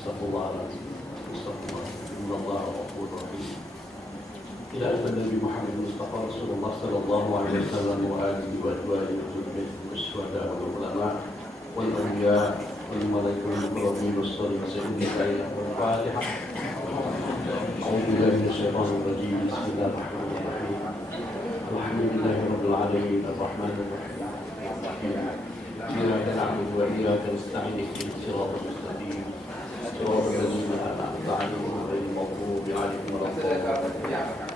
استغفر الله العظيم استغفر الله إن الله غفور رحيم. إلى النبي محمد المصطفى رسول الله صلى الله عليه وسلم وآله وأزواجه وذريته والشهداء والعلماء والأولياء والملائكة والمقربين والصالحين والأنبياء والفاتحة. أعوذ بالله من الشيطان الرجيم. بسم الله الرحمن الرحيم. الحمد لله رب العالمين الرحمن الرحيم. إياك نعبد وإياك نستعين اهدنا الصراط المستقيم صراط الذين أنعمت عليهم غير المغضوب عليهم ولا الضالين.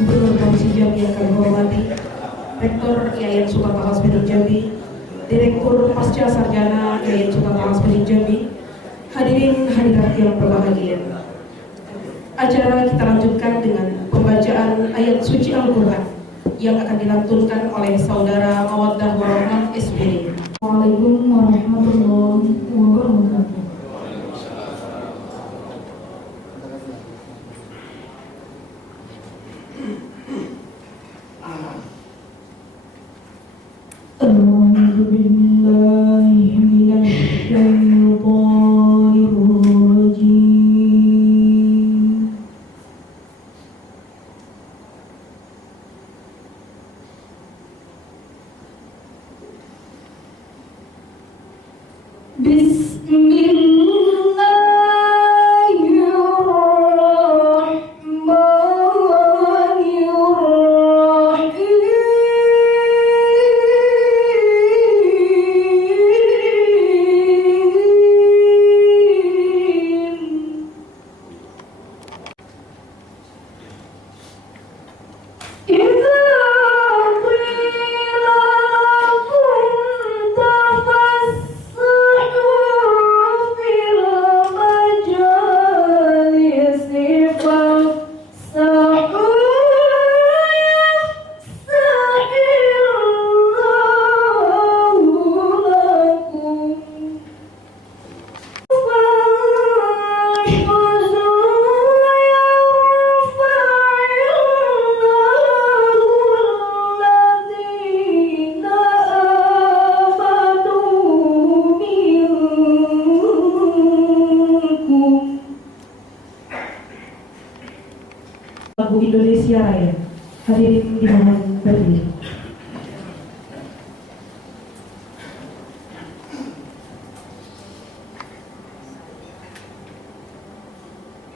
Gubernur Provinsi Jambi yang kami hormati, Rektor Yayan Sukamta Hasbudin Jambi, Direktur Pasca Sarjana Yayan Sukamta Hasbudin Jambi, hadirin hadirat yang berbahagia. Acara kita lanjutkan dengan pembacaan ayat suci Al-Quran yang akan dilantunkan oleh Saudara Mawaddah Warahmah SBD. Assalamualaikum warahmatullahi wabarakatuh. Lagu Indonesia Raya. Hadirin dimohon berdiri.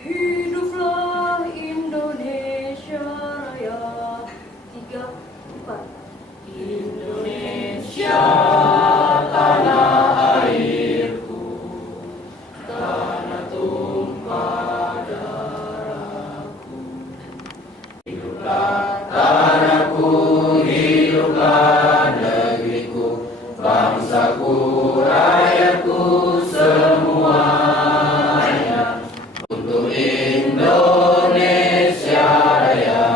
Hiduplah Indonesia Raya. 3, 4. Indonesia tanah airku, tanah tumpah darahku. Hiduplah tanahku, hiduplah negeriku, bangsaku, rakyatku semuanya. Untuk Indonesia Raya.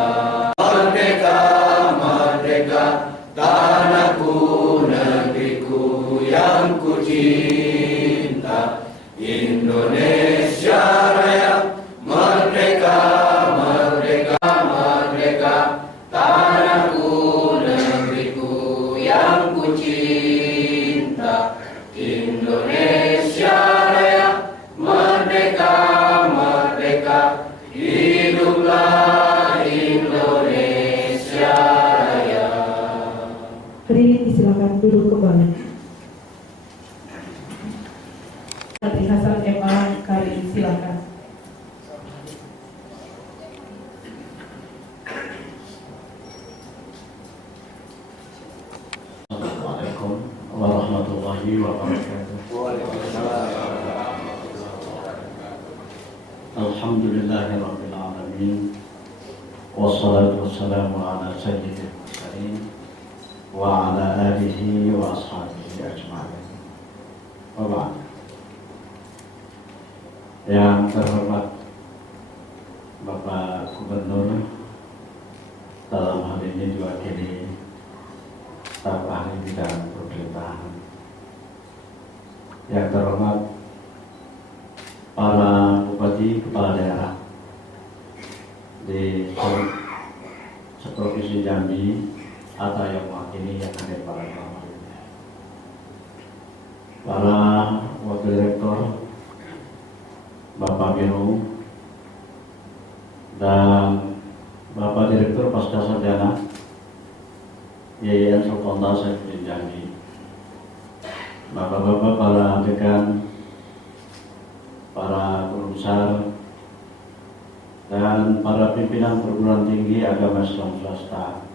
Merdeka, merdeka, tanahku, negeriku yang ku cinta. Indonesia Raya. Merdeka, merdeka, merdeka, tanahku, negeriku yang ku cinta. Indonesia Menteri Hasan M.A. Karim, silakan. Assalamualaikum warahmatullahi wabarakatuh. Alhamdulillahirabbil alamin. Wassalatu wassalamu ala sayyidil mursalin wa ala alihi wa ashabihi ajma'in. Wa ba'd. Yang terhormat Bapak Gubernur, dalam hal ini diwakili staf ahli bidang pemerintahan. Yang terhormat para bupati kepala daerah di Provinsi Jambi atau yang mewakili yang hadir pada malam ini, para wakil rektor, Bapak Biro dan Bapak Direktur Pasca Sarjana Yayasan Sultan Saifuddin Jambi, Bapak-bapak para dekan, para guru besar, dan para pimpinan perguruan tinggi agama Islam swasta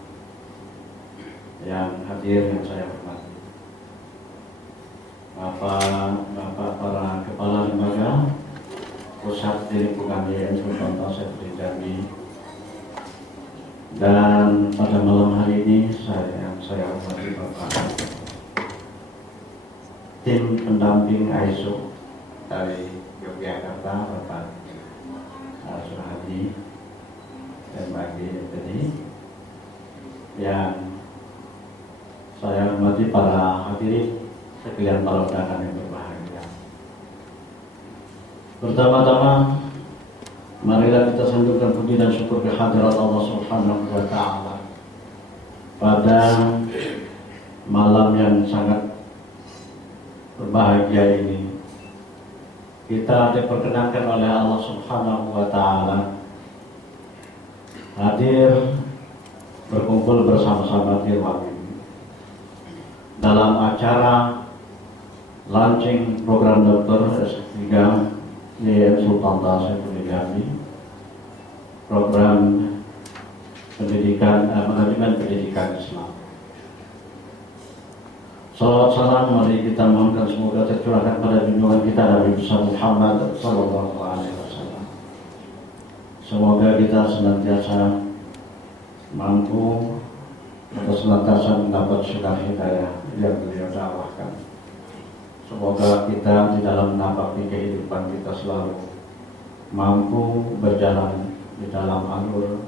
yang hadir yang saya hormati, Bapak para kepala lembaga pusat di lingkungan Yayasan Sultan Saifuddin Jambi, dan pada malam hari ini saya hormati Bapak tim pendamping AISO dari Yogyakarta, Bapak Surhadi dan bagi tadi yang saya hormati para hadirin sekalian, para undangan yang berbahagia. Pertama-tama, marilah kita sandungkan puji dan syukur kehadirat Allah Subhanahu wa Ta'ala pada malam yang sangat berbahagia ini. Kita diperkenankan oleh Allah Subhanahu wa Ta'ala hadir berkumpul bersama-sama di ruang ini dalam acara launching program Dr. S3 Yayasan Sultan Saifuddin Jambi, program pendidikan manajemen pendidikan Islam. Salawat salam mari kita mohonkan semoga tercurahkan pada junjungan kita Nabi besar Muhammad sallallahu alaihi wasallam. Semoga kita senantiasa mampu atau senantiasa mendapat syukur hidayah yang beliau dakwahkan. Semoga kita di dalam menapaki kehidupan kita selalu mampu berjalan di dalam alur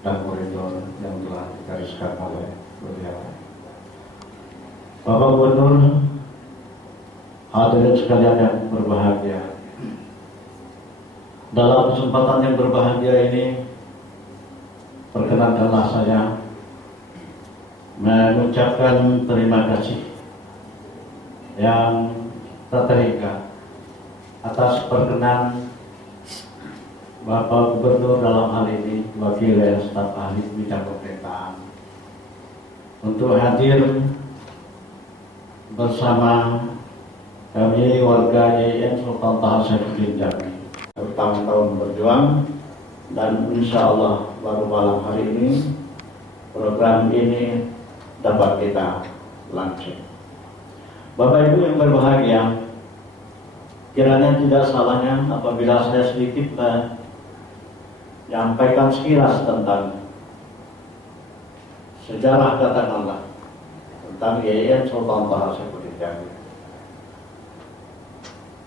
dan koridor yang telah digariskan oleh beliau. Bapak Gubernur, hadirin sekalian yang berbahagia, dalam kesempatan yang berbahagia ini, perkenankanlah saya mengucapkan terima kasih yang tak terhingga atas perkenan Bapak Gubernur dalam hal ini wakil staf ahli bidang pemerintahan untuk hadir bersama kami warga Yayasan Sultan Saifuddin Jambi bertahun-tahun berjuang, dan insya Allah baru malam hari ini program ini dapat kita launching. Bapak Ibu yang berbahagia, kiranya tidak salahnya apabila saya sedikit menyampaikan sekilas tentang sejarah katakanlah tentang Yayasan Sultan Saifuddin Jambi,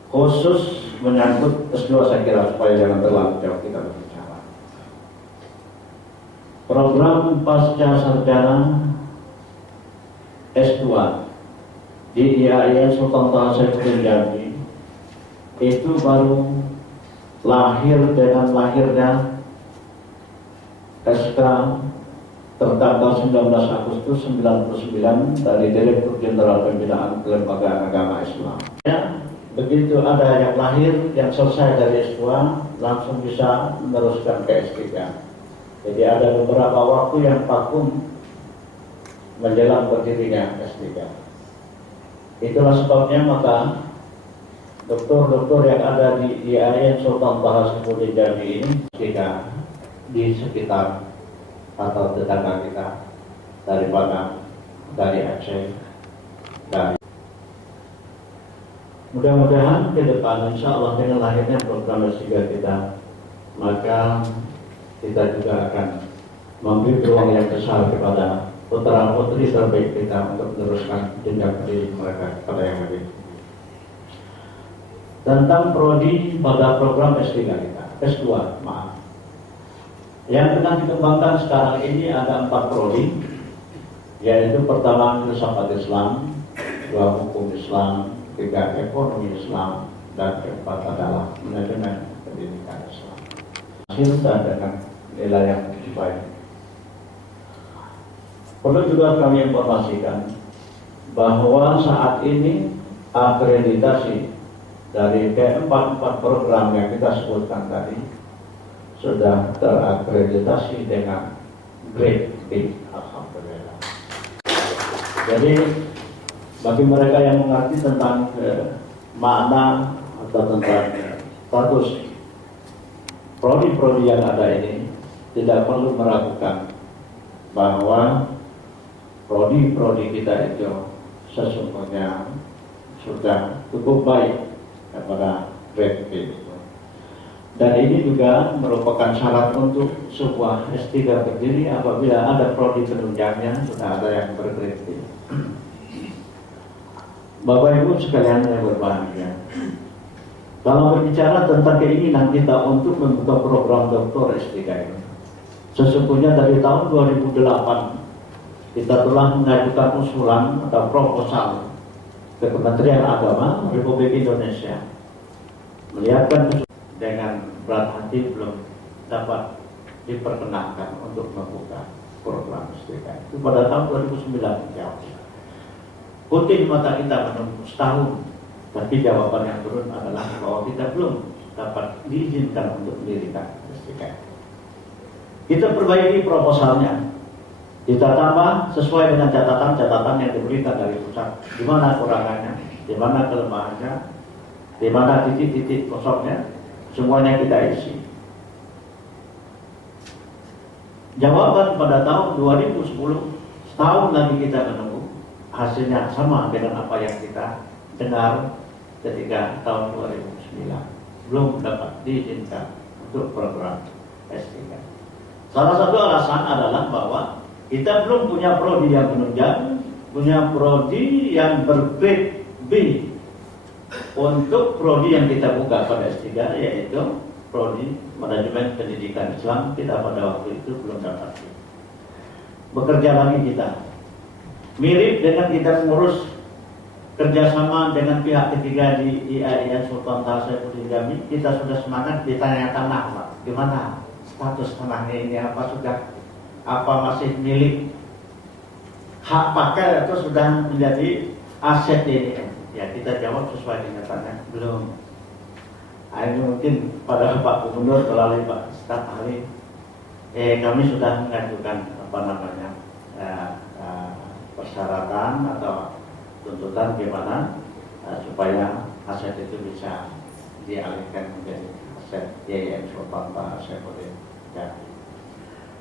khusus menyangkut S2 saya kira supaya jangan terlalu jauh kita berbicara. Program pasca sarjana S2 di Yayasan Sultan Saifuddin Jambi itu baru lahir dengan lahirnya SK tertanggal 19 Agustus 1999 dari Direktur Jenderal Pembinaan Kelembagaan Agama Islam. Ya, begitu ada yang lahir, yang selesai dari S2 langsung bisa meneruskan ke S3. Jadi ada beberapa waktu yang vakum menjelang berdirinya S3. Itulah sebabnya maka dokter-dokter yang ada di IAIN Sultan Taha Saifuddin Jambi ini jika di sekitar atau tetangga kita dari Padang, dari Aceh, dari mudah-mudahan ke depan insya Allah dengan lahirnya program S3 kita, maka kita juga akan memberi peluang yang besar kepada putra putri terbaik kita untuk meneruskan jenjang pendidikan mereka kepada yang lebih tinggi. Tentang prodi pada program S3 kita, S2 maaf. Yang tengah dikembangkan sekarang ini ada 4 prodi, yaitu pertama filsafat Islam, 2 hukum Islam, 3 ekonomi Islam, dan keempat adalah manajemen pendidikan Islam. Hasil dan dengan nilai yang baik. Perlu juga kami informasikan bahwa saat ini akreditasi dari ke-4 program yang kita sebutkan tadi sudah terakreditasi dengan grade B, alhamdulillah. Jadi bagi mereka yang mengerti tentang makna atau tentang status prodi-prodi yang ada ini, tidak perlu meragukan bahwa prodi-prodi kita itu sesungguhnya sudah cukup baik kepada grade B. Dan ini juga merupakan syarat untuk sebuah S3 berdiri apabila ada prodi penunjangnya sudah ada yang bergrade B. Bapak Ibu sekalian yang berbahagia, kalau berbicara tentang keinginan kita untuk membuka program doktor S3 ini, sesungguhnya dari tahun 2008 kita telah mengajukan usulan atau proposal ke Kementerian Agama Republik Indonesia, melihatkan dengan berat hati belum dapat diperkenankan untuk membuka program S3 itu pada tahun 2009 jauh. Putih mata kita menunggu setahun, tapi jawaban yang turun adalah bahwa kita belum dapat diizinkan untuk mendirikan S3. Kita perbaiki proposalnya, kita tambah sesuai dengan catatan-catatan yang diberikan dari pusat, di mana kurangannya, di mana kelemahannya, di mana titik-titik kosongnya, semuanya kita isi. Jawaban pada tahun 2010, setahun lagi kita menunggu, hasilnya sama dengan apa yang kita dengar ketika tahun 2009, belum dapat diizinkan untuk program S3. Salah satu alasan adalah bahwa kita belum punya prodi yang menunjang, punya prodi yang bergrade B. Untuk prodi yang kita buka pada S3 yaitu prodi manajemen pendidikan Islam, kita pada waktu itu belum dapat. Bekerja lagi kita, mirip dengan kita mengurus kerjasama dengan pihak ketiga di IAIN Sultan Taha Saifuddin Jambi. Kita sudah semangat ditanya tanah, Pak, gimana status tanahnya ini, apa sudah, apa masih milik hak pakai atau sudah menjadi aset ini? Ya, kita jawab sesuai kenyataannya, belum. Ini mungkin pada Pak Gubernur melalui Pak Staf Ahli, kami sudah mengajukan persyaratan atau tuntutan gimana supaya aset itu bisa dialihkan menjadi aset IAIN Sultan Taha Saifuddin Jambi.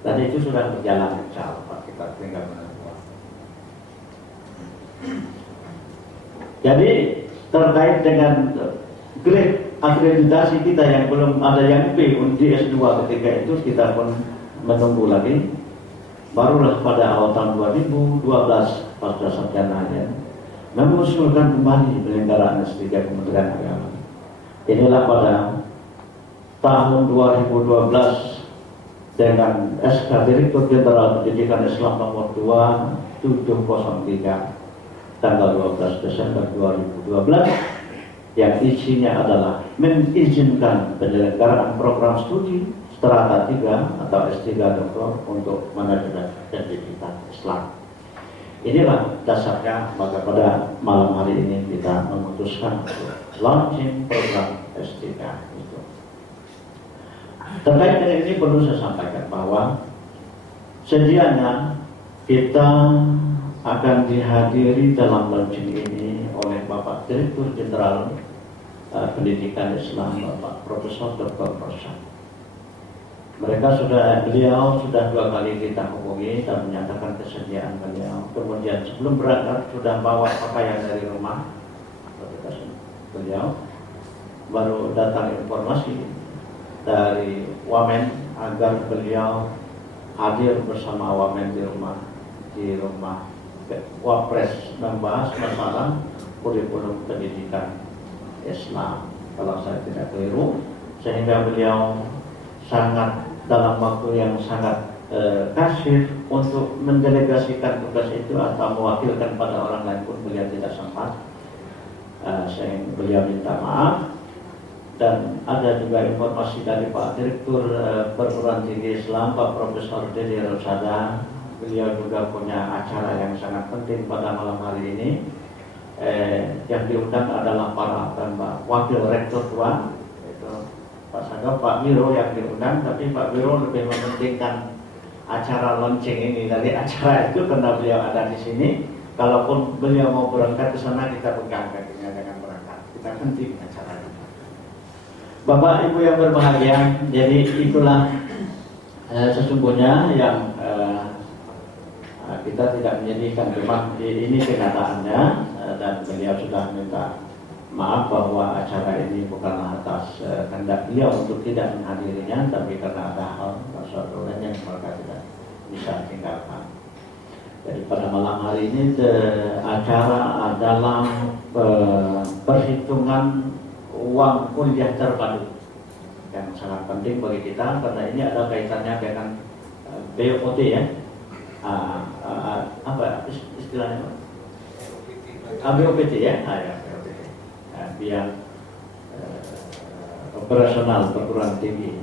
Dan itu sudah berjalan, insya Allah Pak, kita tinggal menunggu. Jadi terkait dengan grade akreditasi kita yang belum ada yang B di S2 ketika itu, kita pun menunggu lagi. Barulah pada awal tahun 2012 pasca sarjana ya, mengusulkan kembali penyelenggaraan S3 Kementerian Agama. Inilah pada tahun 2012 dengan SK Direktur Jenderal Pendidikan Islam nomor 2703 tanggal 12 Desember 2012 yang isinya adalah mengizinkan penyelenggaraan program studi strata 3 atau S3 doktor untuk manajemen pendidikan Islam. Inilah dasarnya maka pada malam hari ini kita memutuskan untuk launching program S3 itu. Terkait dengan ini perlu saya sampaikan bahwa sedianya kita akan dihadiri dalam launching ini oleh Bapak Direktur Jenderal Pendidikan Islam Bapak Profesor Dr. Rosyad. Beliau sudah 2 kali kita hubungi dan menyatakan kesediaan beliau. Kemudian sebelum berangkat sudah bawa pakaian dari rumah. Beliau baru datang informasi dari Wamen agar beliau hadir bersama Wamen di rumah Wapres membahas masalah kurikulum pendidikan Islam, kalau saya tidak keliru, sehingga beliau sangat dalam waktu yang sangat kasih untuk mendelegasikan tugas itu atau mewakilkan pada orang lain pun beliau tidak sempat, sehingga beliau minta maaf. Dan ada juga informasi dari Pak Direktur Perguruan Tinggi Islam, Pak Profesor Dede Rosada. Beliau juga punya acara yang sangat penting pada malam hari ini. Yang diundang adalah para wakil rektor tua, itu Pak Sagaf, Pak Biro yang diundang, tapi Pak Biro lebih mementingkan acara launching ini dari acara itu karena beliau ada di sini. Kalaupun beliau mau berangkat ke sana, kita pegang kakinya dengan berangkat. Kita henti acara itu. Bapak Ibu yang berbahagia, jadi itulah sesungguhnya yang kita tidak menyedihkan, cuma ini kenyataannya. Dan beliau sudah minta maaf bahwa acara ini bukanlah atas kehendak beliau untuk tidak menghadirinya, tapi karena ada hal sesuatu lain yang mereka tidak bisa tinggalkan. Jadi pada malam hari ini acara adalah perhitungan uang kuliah terpadu yang sangat penting bagi kita karena ini ada kaitannya dengan BOT ya. Apa istilahnya? BOPT ya, biar operasional perguruan tinggi,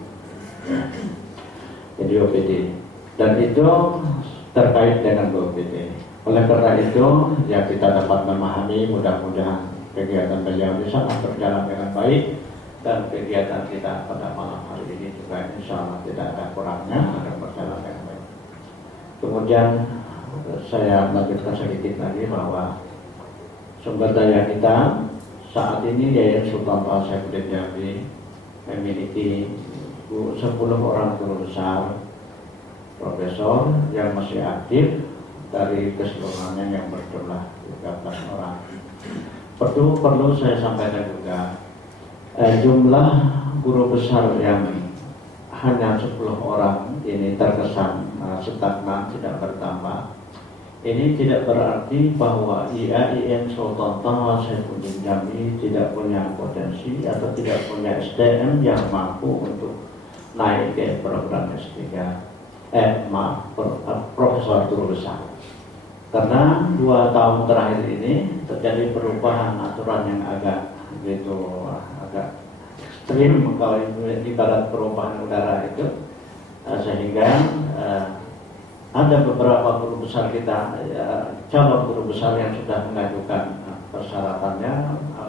jadi OPT, dan itu terkait dengan BOPT. Oleh karena itu, ya kita dapat memahami mudah-mudahan kegiatan beliau di sana berjalan dengan baik dan kegiatan kita pada malam hari ini juga insya Allah tidak ada kurangnya, akan berjalan dengan baik. Kemudian saya melanjutkan sedikit lagi bahwa sumber daya kita saat ini Yayasan Sultan Toha Saifuddin Jambi memiliki 10 orang guru besar profesor yang masih aktif dari keseluruhannya yang berjumlah 13 orang. Perlu saya sampaikan juga jumlah guru besar yang hanya 10 orang ini terkesan stagnan, tidak bertambah. Ini tidak berarti bahwa IAIN Sultan Toha Saifuddin Jambi tidak punya potensi atau tidak punya SDM yang mampu untuk naik ke program S3, Profesor Guru Besar. Karena 2 tahun terakhir ini terjadi perubahan aturan yang agak ekstrim kalau ibarat perubahan udara itu, sehingga ada beberapa guru besar kita, calon guru besar yang sudah mengajukan persyaratannya,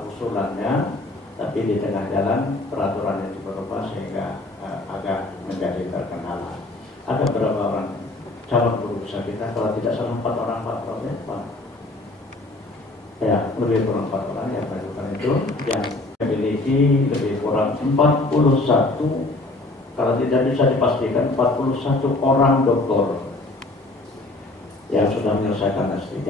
usulannya, tapi di tengah jalan peraturan itu berubah sehingga agak menjadi terkendala. Ada berapa orang calon guru besar kita? Kalau tidak salah 4 orang, Pak Prof. Ya, lebih kurang 4 orang yang mengajukan itu, yang memiliki lebih kurang 41, kalau tidak bisa dipastikan 41 orang doktor yang sudah menyelesaikan S3.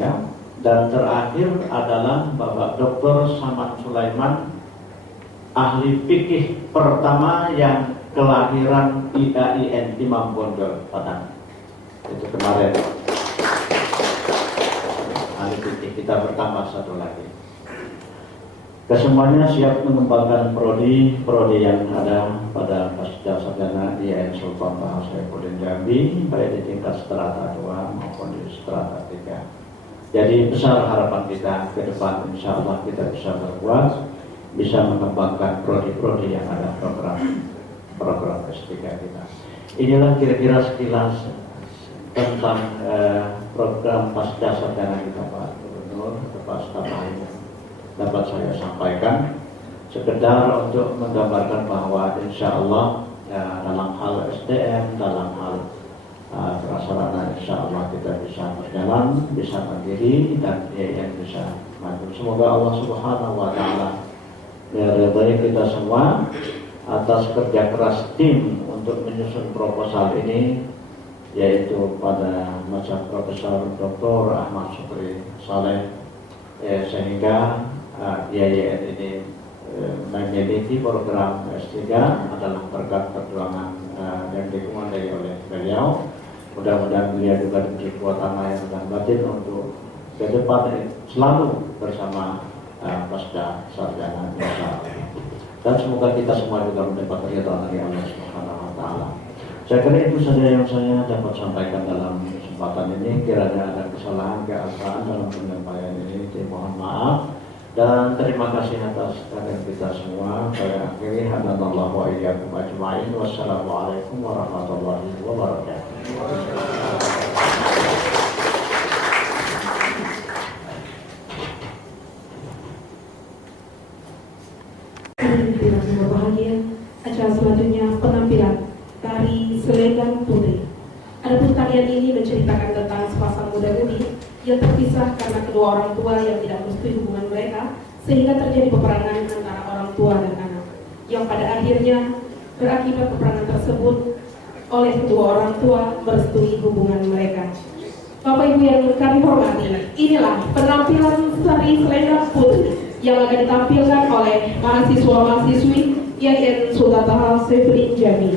Dan terakhir adalah Bapak Dr. Samad Sulaiman, ahli fikih pertama yang kelahiran IAIN Imam Bonjol Padang. Itu kemarin. Ahli fikih kita bertambah 1 lagi. Kesemuanya siap mengembangkan prodi yang ada pada pasca sarjana IAIN Sultan Toha Saifuddin Jambi, baik di tingkat strata 2 maupun di strata 3. Jadi besar harapan kita ke depan, insya Allah kita bisa berbuat, bisa mengembangkan prodi yang ada program S3 kita. Inilah kira-kira sekilas tentang program pasca sarjana kita, Pak Gubernur, Pak Staf Ahli. Dapat saya sampaikan sekedar untuk menggambarkan bahwa insya Allah dalam hal SDM, dalam hal prasarana insya Allah kita bisa berjalan, bisa mandiri dan bisa maju. Semoga Allah Subhanahu wa Ta'ala meridai kita semua atas kerja keras tim untuk menyusun proposal ini, yaitu pada masa Profesor Dr. Ahmad Syukri Saleh, sehingga IAIN ini memiliki program S3 adalah berkat perjuangan yang dikuasai oleh beliau. Mudah-mudahan beliau juga diberi kekuatan lahir dan batin untuk ke depan selalu bersama pasca sarjana insyaallah. Dan semoga kita semua juga mendapat ridha dari Allah Subhanahu wa taala. Saya kira itu saja yang saya dapat sampaikan dalam kesempatan ini. Kiranya ada kesalahan, keabsahan dalam penyampaian ini, mohon maaf. Dan terima kasih atas kehadiran kita semua. Saya akhiri, hadanallahu wa iyyakum ajma'in. Wassalamualaikum warahmatullahi wabarakatuh. Yang berbahagia, acara selanjutnya penampilan tari Selendang Putri. Adapun tarian ini menceritakan tentang sepasang muda-mudi yang terpisah karena kedua orang tua yang tidak merestui hubungan mereka, sehingga terjadi peperangan antara orang tua dan anak, yang pada akhirnya berakibat peperangan tersebut oleh kedua orang tua merestui hubungan mereka. Bapak Ibu yang kami hormati, inilah penampilan tari Selendang Putri yang akan ditampilkan oleh mahasiswa-mahasiswi IAIN Sultan Taha Saifuddin Jambi.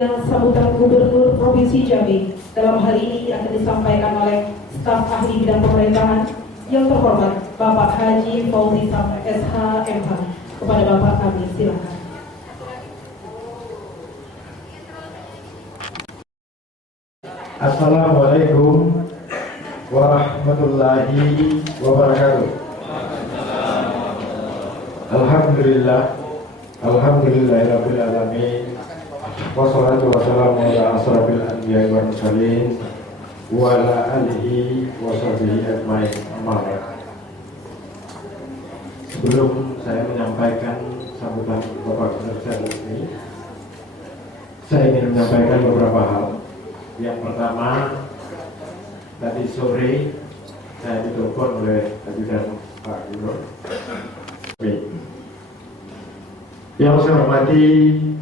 Sambutan Gubernur Provinsi Jambi dalam hal ini akan disampaikan oleh staf ahli bidang pemerintahan yang terhormat Bapak Haji Fauzi Safar SH MH. Kepada Bapak kami silakan. Assalamualaikum warahmatullahi wabarakatuh. Alhamdulillah, alhamdulillahirabbil alamin. Wassalatu wassalamu ala asrafil anbiya'i wal mursalin wa ala alihi wa sahbihi ajmain. Amma ba'd. Sebelum saya menyampaikan sambutan Bapak Gubernur ini, saya ingin menyampaikan beberapa hal. Yang pertama, tadi sore saya ditelepon oleh ajudan Pak Gubernur. Yang saya hormati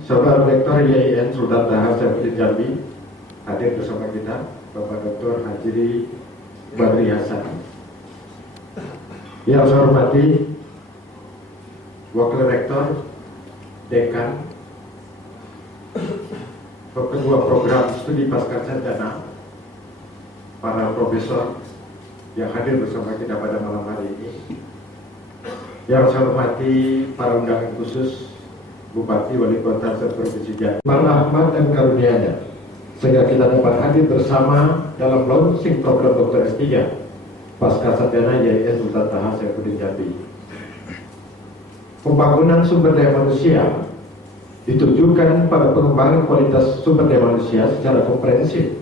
Saudara Rektor IAIN Sultan Taha Saifuddin Jambi, hadir bersama kita Bapak Dr. Hajri Badri Hasan. Yang saya hormati Wakil Rektor, Dekan, Ketua Program Studi Pascasarjana, para profesor yang hadir bersama kita pada malam hari ini. Yang saya hormati para undangan khusus, Bupati, Wali Kota, serta Provinsi Jambi, rahmat dan karunia-Nya, sehingga kita dapat hadir bersama dalam launching program Dr. S3 Pascasarjana IAIN Sultan Taha Saifuddin Jambi. Pembangunan sumber daya manusia ditujukan pada pengembangan kualitas sumber daya manusia secara komprehensif,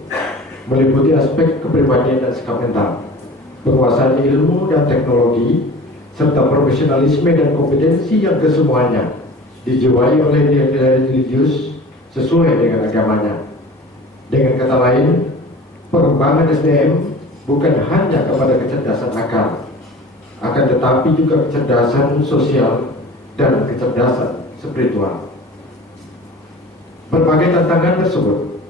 meliputi aspek kepribadian dan sikap mental, penguasaan ilmu dan teknologi, serta profesionalisme dan kompetensi yang kesemuanya dijiwai oleh nilai-nilai religius sesuai dengan agamanya. Dengan kata lain, pengembangan SDM bukan hanya kepada kecerdasan akal, akan tetapi juga kecerdasan sosial dan kecerdasan spiritual. Berbagai tantangan tersebut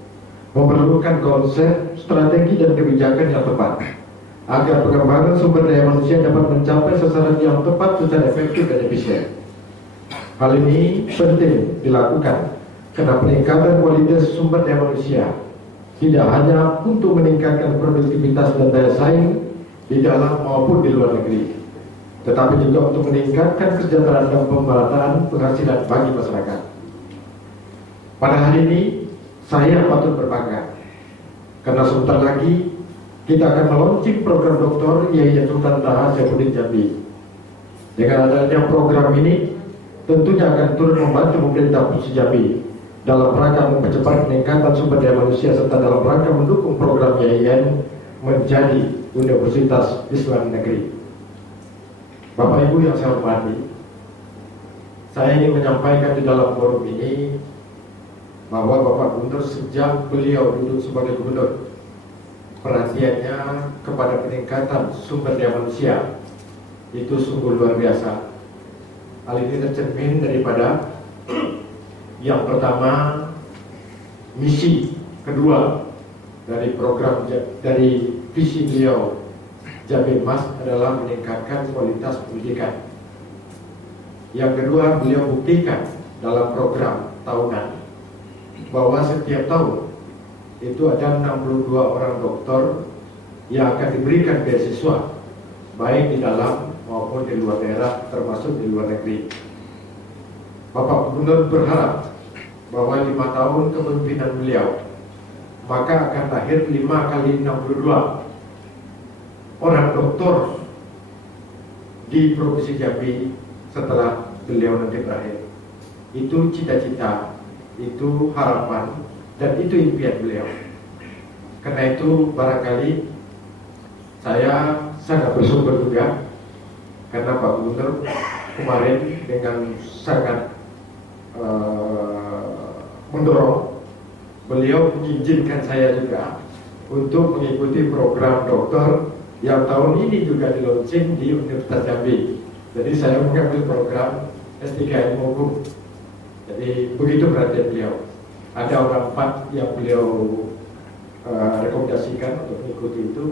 memerlukan konsep, strategi, dan kebijakan yang tepat agar pengembangan sumber daya manusia dapat mencapai sasaran yang tepat secara efektif dan efisien. Hal ini penting dilakukan karena peningkatan kualitas sumber daya manusia tidak hanya untuk meningkatkan produktivitas dan daya saing di dalam maupun di luar negeri, tetapi juga untuk meningkatkan kesejahteraan dan pemerataan penghasilan bagi masyarakat. Pada hari ini, saya patut berbangga karena sebentar lagi kita akan meluncurkan program Dr. IAIN Sultan Taha Saifuddin Jambi. Dengan adanya program ini, tentunya akan turut membantu pemerintah Provinsi Jambi dalam rangka mempercepat peningkatan sumber daya manusia serta dalam rangka mendukung program IAIN menjadi Universitas Islam Negeri. Bapak Ibu yang saya hormati, saya ingin menyampaikan di dalam forum ini bahwa Bapak Gubernur sejak beliau duduk sebagai gubernur, perhatiannya kepada peningkatan sumber daya manusia itu sungguh luar biasa. Hal ini tercermin daripada yang pertama, misi kedua dari program, dari visi beliau Jambi Emas adalah meningkatkan kualitas pendidikan. Yang kedua, beliau buktikan dalam program tahunan bahwa setiap tahun itu ada 62 orang doktor yang akan diberikan beasiswa baik di dalam maupun di luar daerah, termasuk di luar negeri. Bapak Gubernur berharap bahwa 5 tahun kepemimpinan beliau maka akan lahir 5 kali 62 orang doktor di Provinsi Jambi setelah beliau nanti berakhir. Itu cita-cita, itu harapan, dan itu impian beliau. Karena itu barangkali saya sangat bersyukur juga karena Pak Gubernur kemarin dengan sangat mendorong, beliau mengizinkan saya juga untuk mengikuti program doktor yang tahun ini juga di-launching di Universitas Jambi. Jadi saya mengambil program S3 Ilmu Hukum. Jadi begitu perhatian beliau. Ada orang 4 yang beliau rekomendasikan untuk mengikuti itu,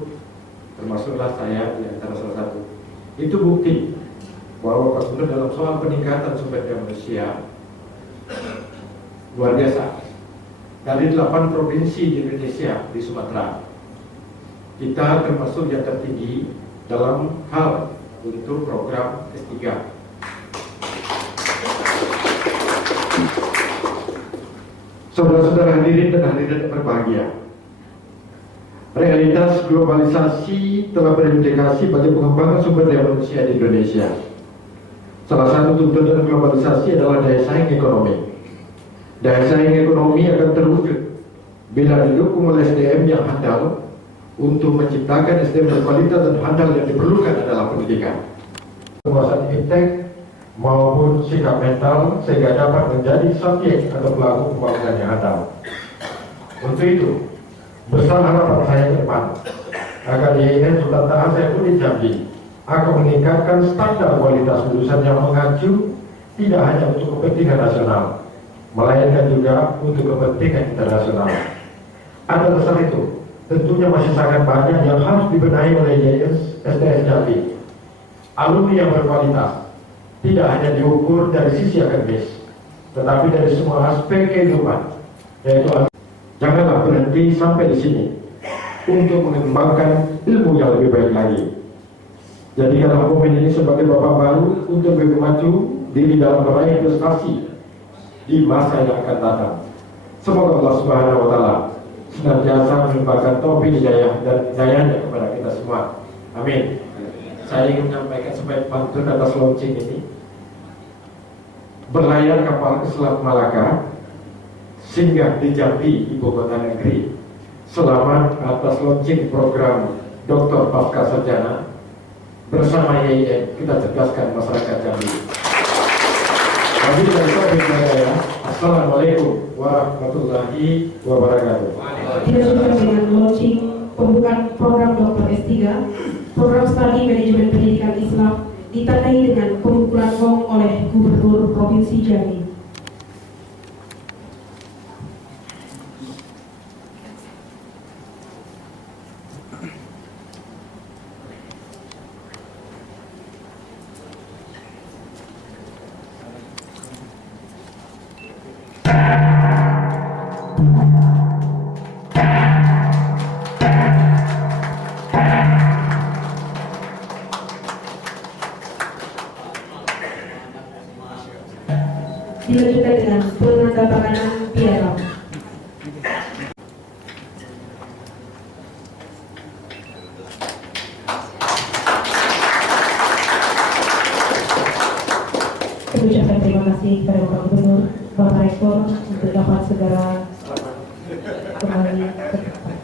termasuklah saya di antara salah satu. Itu bukti bahwa Pak Gubernur dalam soal peningkatan sumber daya manusia luar biasa. Dari 8 provinsi di Indonesia, di Sumatera, kita termasuk yang tertinggi dalam hal untuk program S3. Saudara-saudara hadirin dan hadirat berbahagia, realitas globalisasi telah berimplikasi bagi pengembangan sumber daya manusia di Indonesia. Salah satu tuntutan globalisasi adalah daya saing ekonomi. Daya saing ekonomi akan terwujud bila didukung oleh SDM yang handal. Untuk menciptakan SDM berkualitas dan handal yang diperlukan adalah pendidikan. Penguasaan iptek maupun sikap mental sehingga dapat menjadi subjek atau pelaku pembangunan yang handal. Untuk itu, besar harapan saya ke depan agar IAIN Sultan Taha Saifuddin Jambi akan meningkatkan standar kualitas lulusan yang mengacu tidak hanya untuk kepentingan nasional, melainkan juga untuk kepentingan internasional. Atas dasar itu, tentunya masih sangat banyak yang harus dibenahi oleh IAIN STS Jambi. Alumni yang berkualitas tidak hanya diukur dari sisi akademis, tetapi dari semua aspek kehidupan, yaitu janganlah berhenti sampai di sini untuk mengembangkan ilmu yang lebih baik lagi. Jadikanlah momen ini sebagai babak baru untuk lebih maju diri dalam meraih prestasi di masa yang akan datang. Semoga Allah Subhanahu wa Ta'ala senantiasa melimpahkan taufik hidayah dan hidayahnya kepada kita semua. Amin. Saya ingin menyampaikan sebagai pantun atas launching ini. Berlayar kapal ke Selat Malaka, singgah di Jambi, ibu kota negeri. Selamat atas launching program Doktor Pasca Sarjana. Bersama IAIN kita cerdaskan masyarakat Jambi. Assalamualaikum warahmatullahi wabarakatuh. Dilanjutkan dengan launching pembukaan program Dr. S3, program studi manajemen pendidikan Islam, ditandai dengan pemukulan gong oleh Gubernur Provinsi Jambi. Dilanjutkan dengan penandatanganan piagam. Kami ucapkan terima kasih kepada Bapak Gubernur, Bapak Rektor untuk dapat segera kembali ke tempat.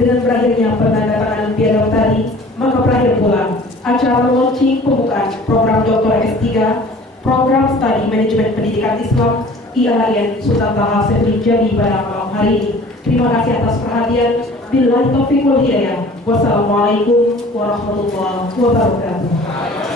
Dengan berakhirnya penandatanganan piagam tadi, maka berakhir pula acara launching pembukaan program Dr. S3, program studi manajemen pendidikan Islam IAIN Sultan Taha Saifuddin Jambi pada malam hari ini. Terima kasih atas perhatian. Billahi taufiq wal hidayah. Wassalamualaikum warahmatullahi wabarakatuh.